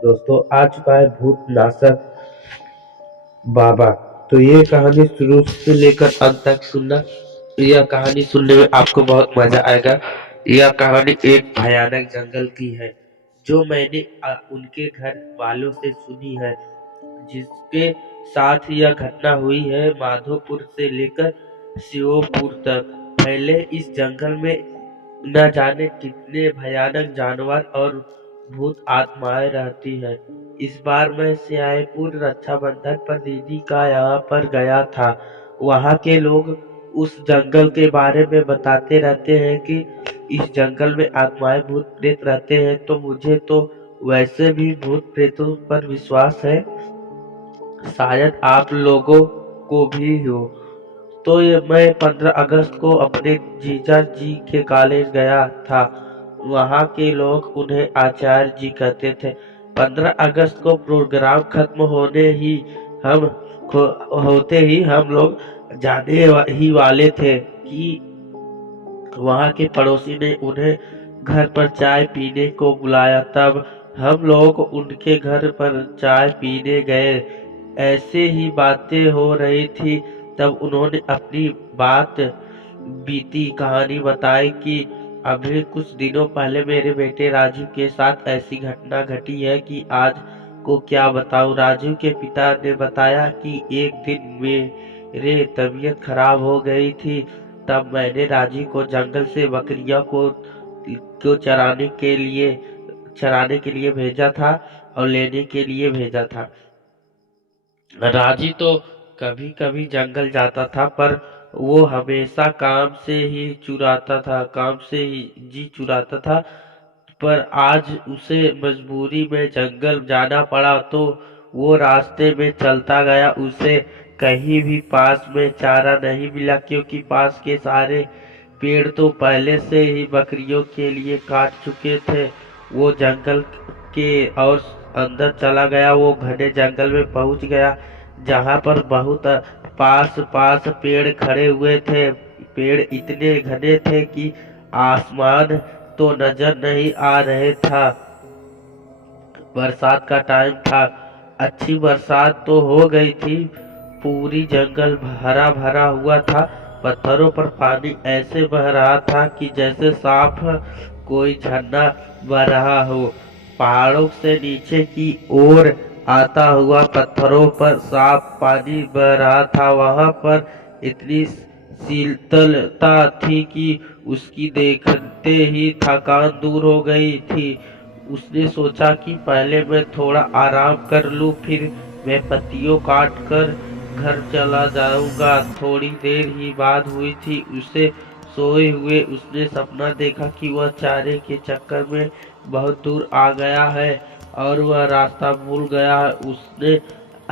दोस्तों आ चुका है भूत नाशक बाबा। तो ये कहानी शुरू से लेकर अंत तक सुनना। यह कहानी सुनने में आपको बहुत मजा आएगा। यह कहानी एक भयानक जंगल की है जो मैंने उनके घर वालों से सुनी है, जिसके साथ यह घटना हुई है। माधोपुर से लेकर शिवपुर तक फैले इस जंगल में न जाने कितने भयानक जानवर और भूत आत्माएं रहती है। इस बार मैं सियापुर रक्षाबंधन पर दीदी का यहाँ पर गया था। वहाँ के लोग उस जंगल के बारे में बताते रहते हैं कि इस जंगल में आत्माएं भूत प्रेत रहते हैं। तो मुझे तो वैसे भी भूत प्रेतों पर विश्वास है, शायद आप लोगों को भी हो। तो ये मैं 15 अगस्त को अपने जीजा जी के कॉलेज गया था। वहाँ के लोग उन्हें आचार्य जी कहते थे। 15 अगस्त को प्रोग्राम खत्म हम होते ही हम लोग जाने ही वाले थे कि वहाँ के पड़ोसी ने उन्हें घर पर चाय पीने को बुलाया। तब हम लोग उनके घर पर चाय पीने गए। ऐसे ही बातें हो रही थी, तब उन्होंने अपनी बात बीती कहानी बताई कि अभी कुछ दिनों पहले मेरे बेटे राजू के साथ ऐसी घटना घटी है कि आज को क्या बताऊं। राजू के पिता ने बताया कि एक दिन मेरे तबीयत खराब हो गई थी। तब मैंने राजू को जंगल से बकरियों को चराने के लिए भेजा था और लेने के लिए भेजा था। राजी तो कभी कभी जंगल जाता था, पर वो हमेशा काम से ही जी चुराता था। पर आज उसे मजबूरी में जंगल जाना पड़ा, तो वो रास्ते में चलता गया। उसे कहीं भी पास में चारा नहीं मिला, क्योंकि पास के सारे पेड़ तो पहले से ही बकरियों के लिए काट चुके थे। वो जंगल के और अंदर चला गया। वो घने जंगल में पहुंच गया, जहाँ पर बहुत पास पास पेड़ खड़े हुए थे। पेड़ इतने घने थे कि आसमान तो नजर नहीं आ रहे था। बरसात का टाइम था, अच्छी बरसात तो हो गई थी। पूरी जंगल हरा भरा हुआ था। पत्थरों पर पानी ऐसे बह रहा था कि जैसे साफ कोई झरना बह रहा हो। पहाड़ों से नीचे की ओर आता हुआ पत्थरों पर साफ पानी बह रहा था। वहां पर इतनी शीतलता थी कि उसकी देखते ही थकान दूर हो गई थी। उसने सोचा कि पहले मैं थोड़ा आराम कर लूं, फिर मैं पत्तियों काट कर घर चला जाऊंगा। थोड़ी देर ही बात हुई थी। उसे सोए हुए उसने सपना देखा कि वह चारे के चक्कर में बहुत दूर आ गया है और वह रास्ता भूल गया है। उसने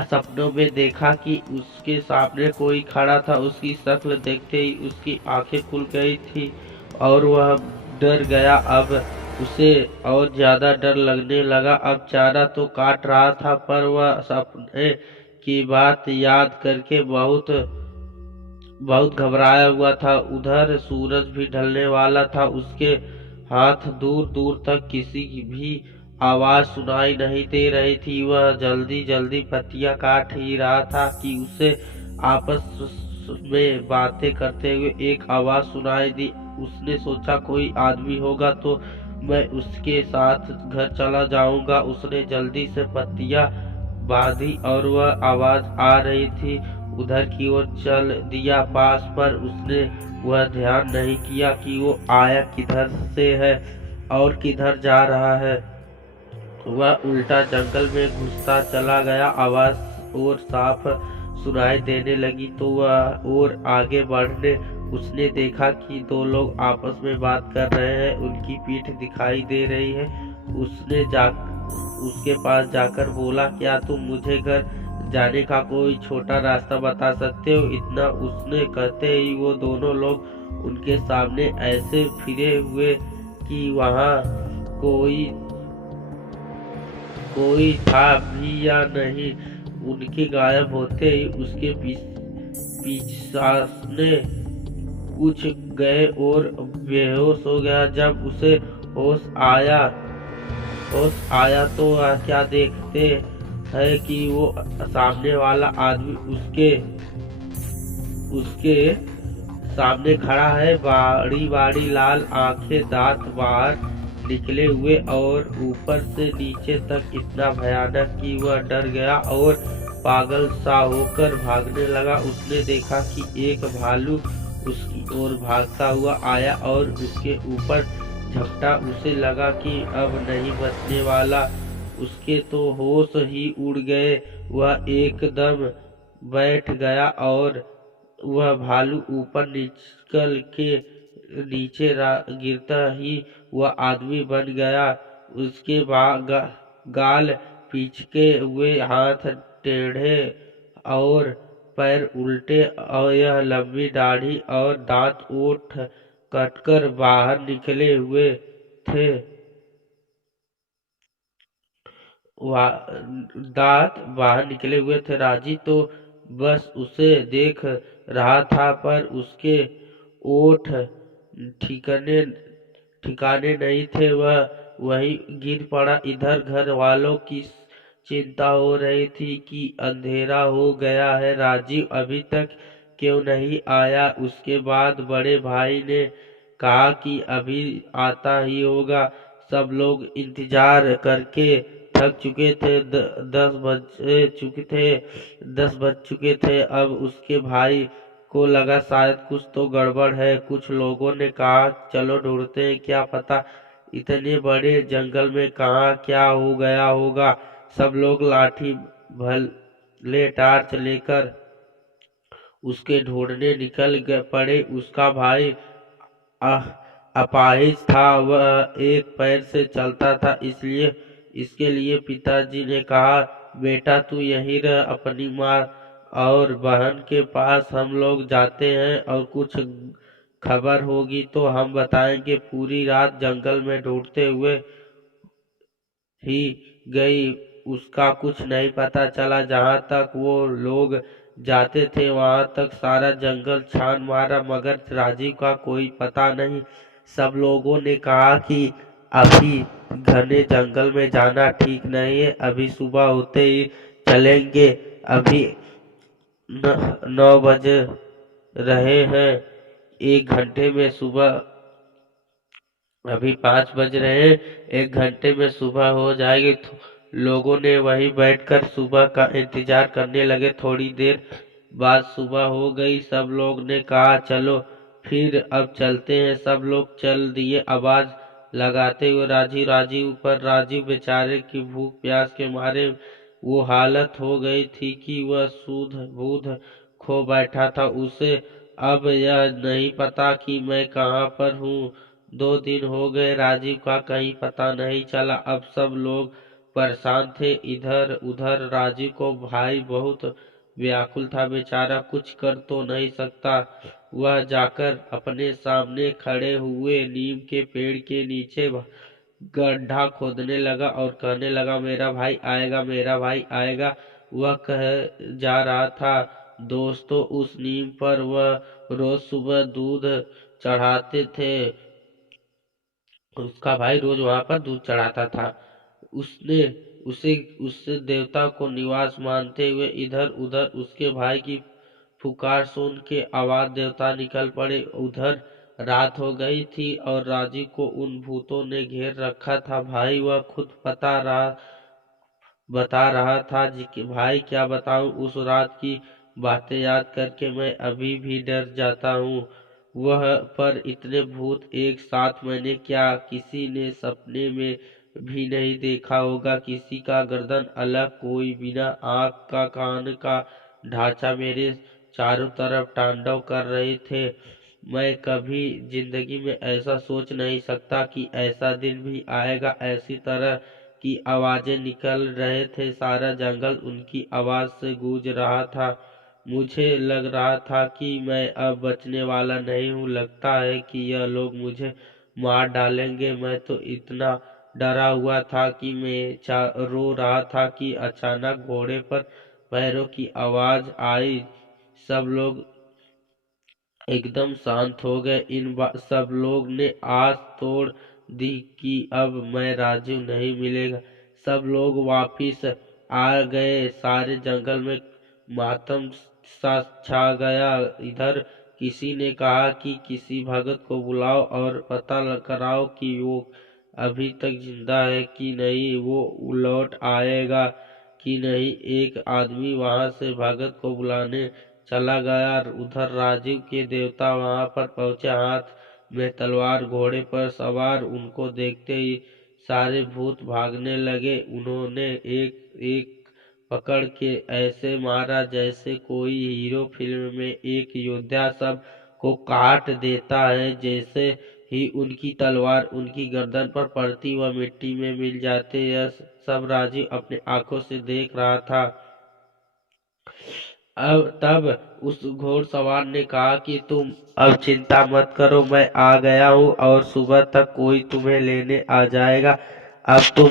सपनों में देखा कि उसके सामने कोई खड़ा था। उसकी शक्ल देखते ही उसकी आंखें खुल गई थी और वह डर गया। अब उसे और ज्यादा डर लगने लगा। अब चारा तो काट रहा था, पर वह सपने की बात याद करके बहुत बहुत घबराया हुआ था। उधर सूरज भी ढलने वाला था। उसके हाथ दूर दूर तक किसी की भी आवाज सुनाई नहीं दे रही थी। वह जल्दी जल्दी पत्तियां काट ही रहा था कि उसे आपस में बातें करते हुए एक आवाज सुनाई दी। उसने सोचा कोई आदमी होगा तो मैं उसके साथ घर चला जाऊंगा। उसने जल्दी से पत्तियां बांधी और वह आवाज आ रही थी उधर की ओर चल दिया। पास पर उसने वह ध्यान नहीं किया कि वो आया किधर से है और किधर जा रहा है। वह उल्टा जंगल में घुसता चला गया। आवाज और साफ सुनाई देने लगी तो वह और आगे बढ़ने उसने देखा कि दो लोग आपस में बात कर रहे हैं। उनकी पीठ दिखाई दे रही है। उसके पास जाकर बोला, क्या तुम मुझे घर जाने का कोई छोटा रास्ता बता सकते हो? इतना उसने कहते ही वो दोनों लोग उनके सामने ऐसे फिरे हुए कि वहां कोई कोई था भी या नहीं। उनके गायब होते ही उसके पीछे कुछ गए और बेहोश हो गया। जब उसे होश आया होश आया तो क्या देखते है कि वो सामने वाला आदमी उसके उसके सामने खड़ा है, बड़ी बड़ी लाल आंखें, दांत बाहर निकले हुए और ऊपर से नीचे तक इतना भयानक कि वह डर गया और पागल सा होकर भागने लगा। उसने देखा कि एक भालू उसकी ओर भागता हुआ आया और उसके ऊपर झपटा। उसे लगा कि अब नहीं बचने वाला। उसके तो होश ही उड़ गए। वह एकदम बैठ गया और वह भालू ऊपर निकल के नीचे गिरता ही वह आदमी बन गया। उसके गाल पिचके हुए, हाथ टेढ़े और पैर उल्टे, और यह लंबी दाढ़ी और दांत ओठ कटकर बाहर निकले हुए थे। दांत बाहर निकले हुए थे। राजी तो बस उसे देख रहा था, पर उसके ओठ ठिकाने ठिकाने नहीं थे। वह वहीं गिर पड़ा। इधर घर वालों की चिंता हो रही थी कि अंधेरा हो गया है, राजीव अभी तक क्यों नहीं आया। उसके बाद बड़े भाई ने कहा कि अभी आता ही होगा। सब लोग इंतजार करके थक चुके थे। 10 बज चुके थे। अब उसके भाई को लगा शायद कुछ तो गड़बड़ है। कुछ लोगों ने कहा चलो ढूंढते हैं, क्या पता इतने बड़े जंगल में कहाँ क्या हो गया होगा। सब लोग लाठी भले टार्च लेकर उसके ढूंढने निकल पड़े। उसका भाई अ- अपाहिज था, वह एक पैर से चलता था, इसलिए इसके लिए पिताजी ने कहा बेटा तू यहीं रह अपनी माँ और बहन के पास, हम लोग जाते हैं और कुछ खबर होगी तो हम बताएंगे। पूरी रात जंगल में ढूंढते हुए ही गई, उसका कुछ नहीं पता चला। जहाँ तक वो लोग जाते थे वहां तक सारा जंगल छान मारा, मगर राजीव का कोई पता नहीं। सब लोगों ने कहा कि अभी घने जंगल में जाना ठीक नहीं है, अभी सुबह होते ही चलेंगे। अभी 9 बज रहे हैं, 1 घंटे में सुबह, अभी 5 बज रहे हैं, 1 घंटे में सुबह हो जाएगी। लोगों ने वहीं बैठकर सुबह का इंतजार करने लगे। थोड़ी देर बाद सुबह हो गई। सब लोग ने कहा चलो फिर अब चलते हैं। सब लोग चल दिए आवाज लगाते हुए। राजीव राजीव पर राजीव बेचारे की भूख प्यास के मारे वो हालत हो गई थी कि वह सूध बूध खो बैठा था। उसे अब यह नहीं पता कि मैं कहाँ पर हूँ। 2 दिन हो गए, राजीव का कहीं पता नहीं चला। अब सब लोग परेशान थे इधर उधर। राजीव को भाई बहुत व्याकुल था, बेचारा कुछ कर तो नहीं सकता। वह जाकर अपने सामने खड़े हुए नीम के पेड़ के नीचे गड्ढा खोदने लगा और कहने लगा मेरा भाई आएगा, मेरा भाई आएगा। वह कह जा रहा था दोस्तों उस नीम पर वह रोज सुबह दूध चढ़ाते थे। उसका भाई रोज वहां पर दूध चढ़ाता था। उसने उसे उससे देवता को निवास मानते हुए इधर उधर उसके भाई की पुकार सुन के आवाज देवता निकल पड़े। उधर रात हो गई थी और राजी को उन भूतों ने घेर रखा था। भाई वह खुद बता रहा था जी कि भाई क्या बताऊं, उस रात की बातें याद करके मैं अभी भी डर जाता हूँ। वह पर इतने भूत एक साथ मैंने क्या किसी ने सपने में भी नहीं देखा होगा। किसी का गर्दन अलग, कोई बिना आँख का, कान का ढांचा मेरे चारों तरफ तांडव कर रहे थे। मैं कभी जिंदगी में ऐसा सोच नहीं सकता कि ऐसा दिन भी आएगा। ऐसी तरह की आवाजें निकल रहे थे, सारा जंगल उनकी आवाज से गूंज रहा था। मुझे लग रहा था कि मैं अब बचने वाला नहीं हूँ। लगता है कि यह लोग मुझे मार डालेंगे। मैं तो इतना डरा हुआ था कि मैं रो रहा था कि अचानक घोड़े पर पैरों की आवाज आई। सब लोग एकदम शांत हो गए। सब लोग ने आस तोड़ दी कि अब मैं राजू नहीं मिलेगा। सब लोग वापिस आ गए। सारे जंगल में मातम सा छा गया। इधर किसी ने कहा कि किसी भगत को बुलाओ और पता कराओ कि वो अभी तक जिंदा है कि नहीं, वो लौट आएगा कि नहीं। एक आदमी वहां से भगत को बुलाने चला गया। उधर राजीव के देवता वहां पर पहुंचे, हाथ में तलवार, घोड़े पर सवार। उनको देखते ही सारे भूत भागने लगे। उन्होंने एक एक पकड़ के ऐसे मारा जैसे कोई हीरो फिल्म में एक योद्धा सब को काट देता है। जैसे ही उनकी तलवार उनकी गर्दन पर पड़ती वह मिट्टी में मिल जाते। यह सब राजीव अपने आंखों से देख रहा था। अब तब उस घोड़सवार ने कहा कि तुम अब चिंता मत करो, मैं आ गया हूँ और सुबह तक कोई तुम्हें लेने आ जाएगा। अब तुम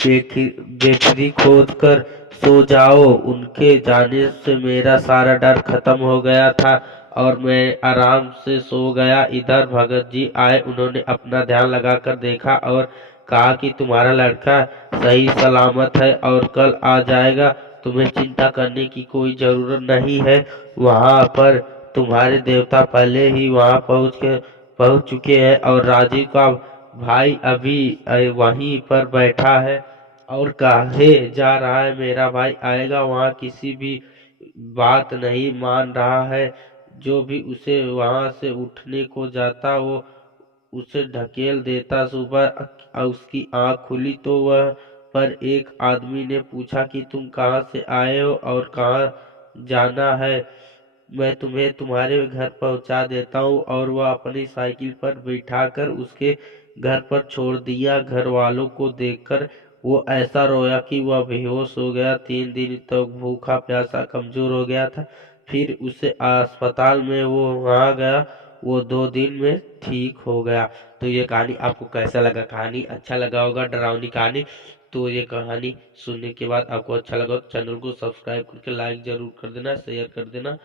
बेफिक्री खोद कर सो जाओ। उनके जाने से मेरा सारा डर खत्म हो गया था और मैं आराम से सो गया। इधर भगत जी आए। उन्होंने अपना ध्यान लगाकर देखा और कहा कि तुम्हारा लड़का सही सलामत है और कल आ जाएगा। तुम्हें चिंता करने की कोई जरूरत नहीं है। वहां पर तुम्हारे देवता पहले ही वहां पहुंच चुके हैं और राजीव का भाई अभी वहीं पर बैठा है और कहे जा रहा है मेरा भाई आएगा। वहां किसी भी बात नहीं मान रहा है। जो भी उसे वहां से उठने को जाता वो उसे ढकेल देता। सुबह उसकी आंख खुली तो वह पर एक आदमी ने पूछा कि तुम कहाँ से आए हो और कहाँ जाना है। मैं तुम्हें तुम्हारे घर पहुंचा देता हूँ। और वह अपनी साइकिल पर बिठाकर उसके घर पर छोड़ दिया। घर वालों को देखकर वो ऐसा रोया कि वह बेहोश हो गया। 3 दिन तक भूखा प्यासा कमजोर हो गया था। फिर उसे अस्पताल में वो वहाँ गया। वो 2 दिन में ठीक हो गया। तो ये कहानी आपको कैसा लगा? कहानी अच्छा लगा होगा, डरावनी कहानी। तो ये कहानी सुनने के बाद आपको अच्छा लगा तो चैनल को सब्सक्राइब करके लाइक जरूर कर देना, शेयर कर देना।